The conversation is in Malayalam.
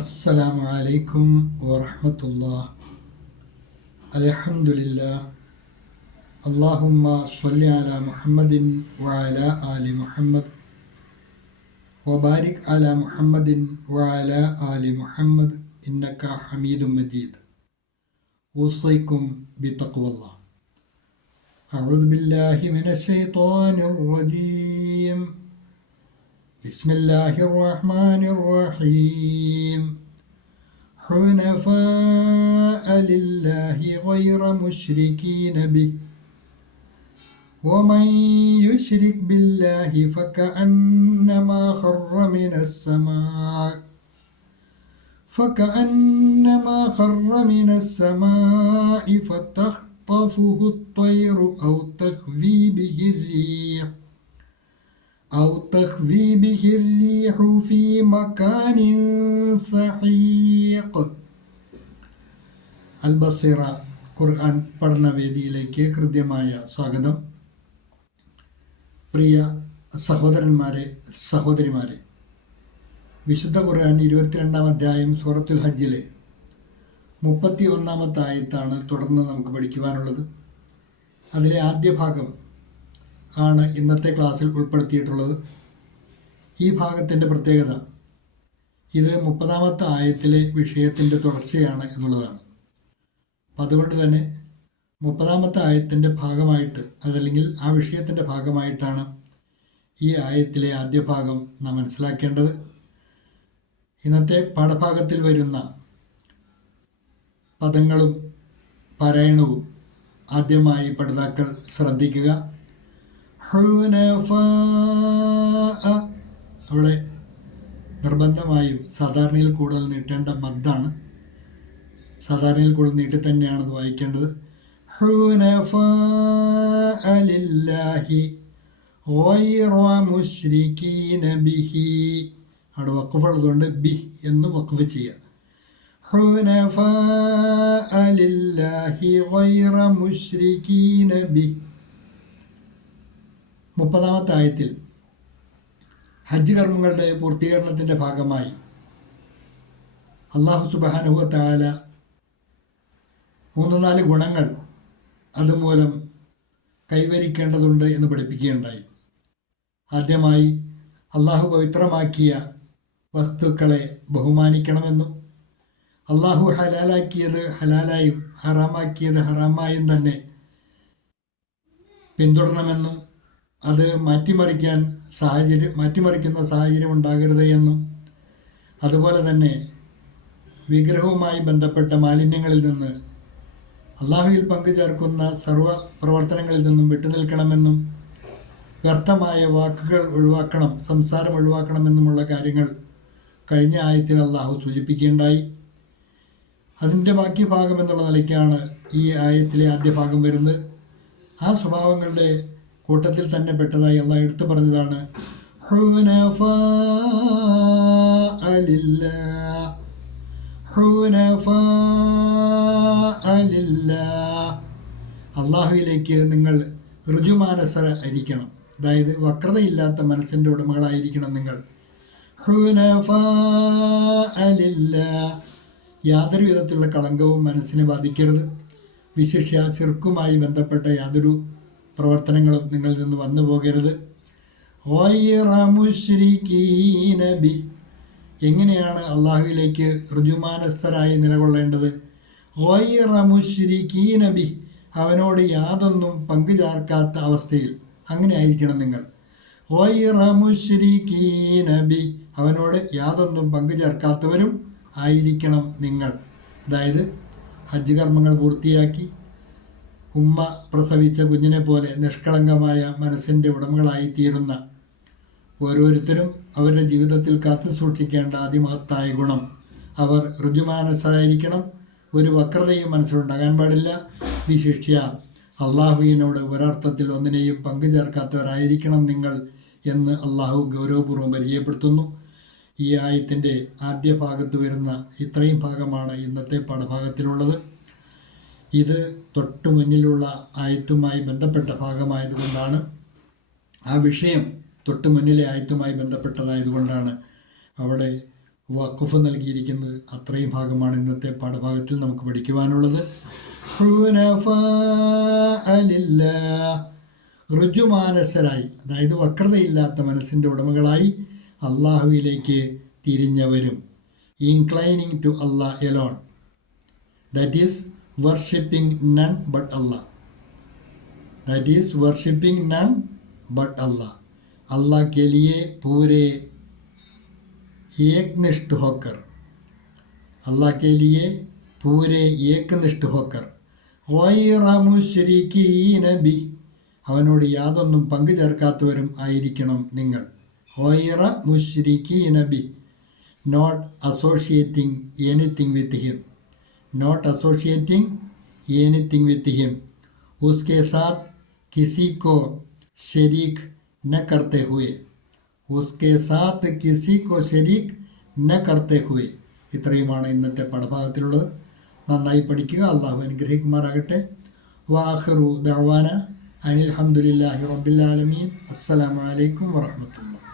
അസ്സലാമു അലൈക്കും വറഹ്മത്തുള്ളാഹി. അൽഹംദുലില്ലാഹ്. അല്ലാഹുമ്മ സ്വല്ലി അലാ മുഹമ്മദിൻ വഅലാ ആലി മുഹമ്മദ് വബാരിക് അലാ മുഹമ്മദിൻ വഅലാ ആലി മുഹമ്മദ് ഇന്നക ഹമീദും മജീദ്. ഊസൈക്കും ബിതഖ്വല്ലാഹ്. അഊദു ബില്ലാഹി മിനശ് ശൈത്വാനിർ റജീം. بسم الله الرحمن الرحيم. حنفاء لله غير مشركين به ومن يشرك بالله فكأنما خر من السماء فتخطفه الطير أو تهوي به الريح في مكان سحيق. അൽ-ബസീറ ഖുർആൻ പഠനവേദിയിലേക്ക് ഹൃദ്യമായ സ്വാഗതം. പ്രിയ സഹോദരന്മാരെ, സഹോദരിമാരെ, വിശുദ്ധ ഖുർആൻ 22-ാം അധ്യായം സൂറത്തുൽ ഹജ്ജിലെ 31-ാമത്തെ ആയത്താണ് തുടർന്ന് നമുക്ക് പഠിക്കുവാനുള്ളത്. അതിലെ ആദ്യ ഭാഗം ആണ് ഇന്നത്തെ ക്ലാസ്സിൽ ഉൾപ്പെടുത്തിയിട്ടുള്ളത്. ഈ ഭാഗത്തിൻ്റെ പ്രത്യേകത ഇത് 30-ാമത്തെ ആയത്തിലെ വിഷയത്തിൻ്റെ തുടർച്ചയാണ് എന്നുള്ളതാണ്. അപ്പം അതുകൊണ്ട് തന്നെ 30-ാമത്തെ ആയത്തിൻ്റെ ഭാഗമായിട്ട്, അതല്ലെങ്കിൽ ആ വിഷയത്തിൻ്റെ ഭാഗമായിട്ടാണ് ഈ ആയത്തിലെ ആദ്യ ഭാഗം നാം മനസ്സിലാക്കേണ്ടത്. ഇന്നത്തെ പാഠഭാഗത്തിൽ വരുന്ന പദങ്ങളും പാരായണവും ആദ്യമായി പഠിതാക്കൾ ശ്രദ്ധിക്കുക. അവിടെ നിർബന്ധമായും സാധാരണയിൽ കൂടുതൽ നീട്ടേണ്ട മദ്ദാണ്. സാധാരണയിൽ കൂടുതൽ നീട്ടി തന്നെയാണ് അത് വായിക്കേണ്ടത്. ഹുനഫാഅ ലില്ലാഹി ഗൈറ മുശ്രികീന ബിഹി. അവിടെ വഖഫുള്ളതുകൊണ്ട് ബി എന്ന് വഖഫ് ചെയ്യുക. ഹുനഫാഅ ലില്ലാഹി ഗൈറ മുശ്രികീന ബിഹി. 30-ാമത്തെ ആയത്തിൽ ഹജ്ജ് കർമ്മങ്ങളുടെ പൂർത്തീകരണത്തിൻ്റെ ഭാഗമായി അല്ലാഹു സുബ്ഹാനഹു വ തആല 3-4 ഗുണങ്ങൾ അതുമൂലം കൈവരിക്കേണ്ടതുണ്ട് എന്ന് പഠിപ്പിക്കുകയുണ്ടായി. ആദ്യമായി അല്ലാഹു പവിത്രമാക്കിയ വസ്തുക്കളെ ബഹുമാനിക്കണമെന്നും അല്ലാഹു ഹലാലാക്കിയത് ഹലാലായും ഹറാമാക്കിയത് ഹറാമായും തന്നെ പിന്തുടരണമെന്നും അത് മാറ്റിമറിക്കുന്ന സാഹചര്യം ഉണ്ടാകരുത് എന്നും, അതുപോലെ തന്നെ വിഗ്രഹവുമായി ബന്ധപ്പെട്ട മാലിന്യങ്ങളിൽ നിന്ന്, അള്ളാഹുവിൽ പങ്കുചേർക്കുന്ന സർവ്വ പ്രവർത്തനങ്ങളിൽ നിന്നും വിട്ടുനിൽക്കണമെന്നും, വ്യർത്ഥമായ വാക്കുകൾ ഒഴിവാക്കണം, സംസാരം ഒഴിവാക്കണമെന്നുമുള്ള കാര്യങ്ങൾ കഴിഞ്ഞ ആയത്തിൽ അള്ളാഹു സൂചിപ്പിക്കുകയുണ്ടായി. അതിൻ്റെ ബാക്കി ഭാഗം എന്നുള്ള നിലയ്ക്കാണ് ഈ ആയത്തിലെ ആദ്യ ഭാഗം വരുന്നത്. ആ സ്വഭാവങ്ങളുടെ കൂട്ടത്തിൽ തന്നെ പെട്ടതായി അള്ളാഹു എടുത്തു പറഞ്ഞതാണ് അള്ളാഹുവിലേക്ക് നിങ്ങൾ ഋജുമാനസരായിരിക്കണം. അതായത് വക്രതയില്ലാത്ത മനസ്സിൻ്റെ ഉടമകളായിരിക്കണം നിങ്ങൾ. യാതൊരു വിധത്തിലുള്ള കളങ്കവും മനസ്സിനെ ബാധിക്കരുത്. വിശിഷ്യ ശിർക്കുമായി ബന്ധപ്പെട്ട യാതൊരു പ്രവർത്തനങ്ങളും നിങ്ങളിൽ നിന്ന് വന്നു പോകരുത്. എങ്ങനെയാണ് അള്ളാഹുവിലേക്ക് ഋജുമാനസ്ഥരായി നിലകൊള്ളേണ്ടത്? അവനോട് യാതൊന്നും പങ്കുചേർക്കാത്ത അവസ്ഥയിൽ അങ്ങനെ ആയിരിക്കണം നിങ്ങൾ. അവനോട് യാതൊന്നും പങ്കുചേർക്കാത്തവരും ആയിരിക്കണം നിങ്ങൾ. അതായത് ഹജ്ജ് കർമ്മങ്ങൾ പൂർത്തിയാക്കി ഉമ്മ പ്രസവിച്ച കുഞ്ഞിനെ പോലെ നിഷ്കളങ്കമായ മനസ്സിൻ്റെ ഉടമകളായിത്തീരുന്ന ഓരോരുത്തരും അവരുടെ ജീവിതത്തിൽ കാത്തു സൂക്ഷിക്കേണ്ട അതിമഹത്തായ ഗുണം, അവർ ഋജുമാനസായിരിക്കണം. ഒരു വക്രതയും മനസ്സിലുണ്ടാകാൻ പാടില്ല. വിശിഷ്യ അള്ളാഹുവിനോട് ഒരർത്ഥത്തിൽ ഒന്നിനെയും പങ്കുചേർക്കാത്തവരായിരിക്കണം നിങ്ങൾ എന്ന് അള്ളാഹു ഗൗരവപൂർവ്വം പരിചയപ്പെടുത്തുന്നു. ഈ ആയത്തിൻ്റെ ആദ്യ ഭാഗത്ത് വരുന്ന ഇത്രയും ഭാഗമാണ് ഇന്നത്തെ പാഠഭാഗത്തിലുള്ളത്. ഇത് തൊട്ടു മുന്നിലുള്ള ആയത്തുമായി ബന്ധപ്പെട്ട ഭാഗമായതുകൊണ്ടാണ്, ആ വിഷയം തൊട്ടു മുന്നിലെ ആയത്തുമായി ബന്ധപ്പെട്ടതായതുകൊണ്ടാണ് അവിടെ വഖഫ് നൽകിയിരിക്കുന്നത്. അത്രയും ഭാഗമാണ് ഇന്നത്തെ പാഠഭാഗത്തിൽ നമുക്ക് പഠിക്കുവാനുള്ളത്. ഹുനഫാഅ ലില്ലാഹ്, ഋജുമാനസരായി, അതായത് വക്രതയില്ലാത്ത മനസ്സിൻ്റെ ഉടമകളായി അള്ളാഹുവിലേക്ക് തിരിഞ്ഞവരും. Inclining to Allah alone, that is worshipping none but Allah. That is worshipping none but Allah. अल्लाह के लिए पूरे एकनिष्ठ होकर, अल्लाह के लिए पूरे एकनिष्ठ होकर, ഗൈറ മുശ്രികീന ബി, അവനോട് യാതൊന്നും പങ്കു ചേർക്കാത്തവരും ആയിരിക്കണം നിങ്ങൾ. ഗൈറ മുശ്രികീന ബി, not associating anything with him, not associating anything with him, उसके साथ किसी को शरीक न करते हुए, उसके साथ किसी को शरीक न करते हुए. ഇത്രയുമാണ് ഇന്നത്തെ പാഠഭാഗത്തിലുള്ളത്. നന്നായി പഠിക്കുക. അള്ളാഹു അനുഗ്രഹിക്കുമാറാകട്ടെ. വാഖിറു ദഅവാന അനിൽ ഹംദുലില്ലാഹി റബ്ബിൽ ആലമീൻ. അസ്സലാമു അലൈക്കും വറഹ്മത്തുള്ളാഹി.